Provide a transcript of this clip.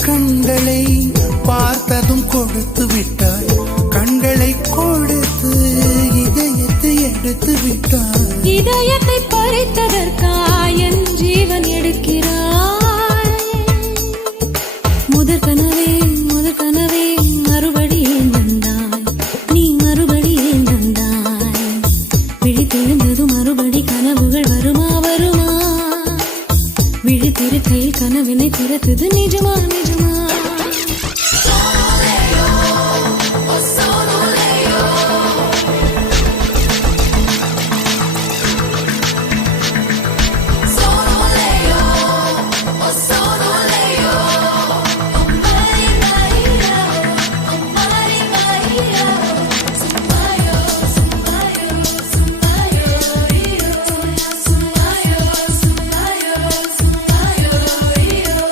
கண்களை பார்த்ததும் கொடுத்து விட்டாய், கண்களை கொடுத்து இதயத்தை எடுத்து விட்டாய். இதயத்தை பறித்ததற்காய் என் ஜீவன் எடுக்கிறாய். முதற் கனவே மறுபடியும் வந்தாய், நீ மறுபடியும் வந்தாய். விழித்தெழுந்ததும் மறுபடி கனவுகள் வருமா? விழித்திருக்கையில் கனவினை திறத்தது நிஜமா?